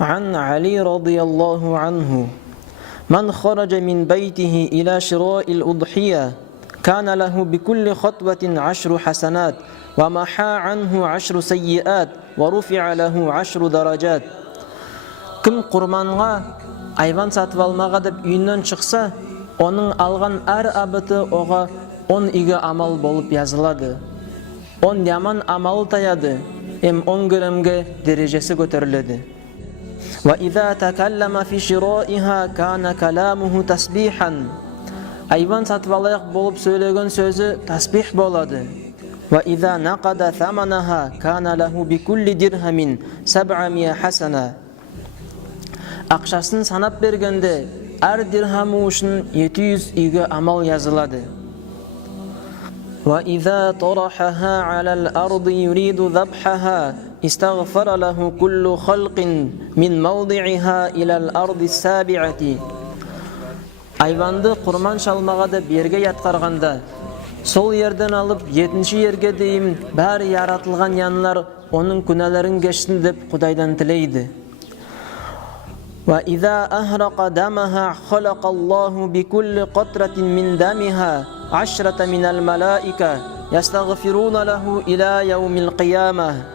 عن علي رضي الله عنه من خرج من بيته إلى شراء الأضحية كان له بكل خطوة 10 حسنات ومحى عنه 10 سيئات ورفع له 10 درجات. Кім құрманға айван сатып алмаға деп үйінен шықса, оның алған әр абыты оға 10 игі амал болып yazылады. 10 яман амалы таяды, 10 гүрімге дәрежесі көтеріледі. وَإِذَا تَكَلَّمَ فِي شِرَائِهَا كَانَ كَلَامُهُ تَسْبِيحًا Айван сатып алайық болып сөйлеген сөзі тасбих болады. وَإِذَا نَقَدَ ثَمَنَهَا كَانَ لَهُ بِكُلِّ دِرْهَمٍ 700 حَسَنَةً Ақшасын санап бергенде, әр дирхамы үшін 700 игі амал yazылады. وَإِذَا طَرَحَهَا عَلَى الْأَرْضِ يُرِيدُ ذَبْحَهَا استغفر له كل خلق من موضعها إلى الأرض السابعة Айванды құрман шалмаға да берге ятқарғанда, сол ерден алып 7-ші ерге дейін бәрі яратылған янлар оның күнәлерін кешсін деп Құдайдан тілейді. وَإِذَا أَهْرَقَ دَمَهَا خَلَقَ اللَّهُ بِكُلِّ قَطْرَةٍ مِنْ دَمِهَا 10 من الملائكة يستغفرون له إلى يوم القيامة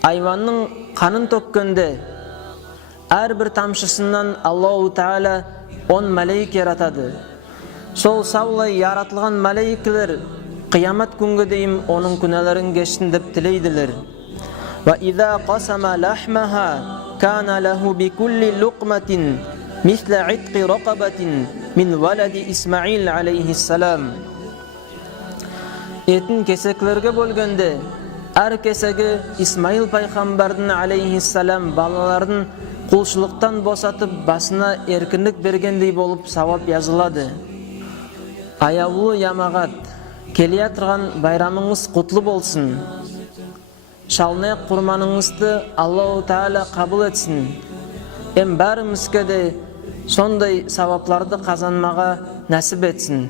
Айванның қанын төккенде, әрбір тамшысынан Аллаху Таала 10 мәлейк яратады. Сол саулай яратылған мәлейкілер қиямат күнге дейін оның күнәлерін кешсін деп тілейділер. وَإِذَا قَسَمَ لَحْمَهَا كَانَ لَهُ بِكُلِّ لُقْمَةٍ مِثْلَ عِتْقِ رَقَبَةٍ مِنْ وَلَدِ إِسْمَعِيلَ عَلَيْهِ السَّلَامِ Етін кесеклерге бөлгенде, әр кесегі Исмаил пайғамбардың алейхиссалам балаларын құлшылықтан босатып басына еркіндік бергендей болып сауап yazылады. Аяулы ямағат, келе тұрған байрамыңыз құтлы болсын. Шалнайық құрманыңызды Аллаху Таала қабыл етсін. Бәрімізге де сондай савапларды қазанмаға нәсіп етсін.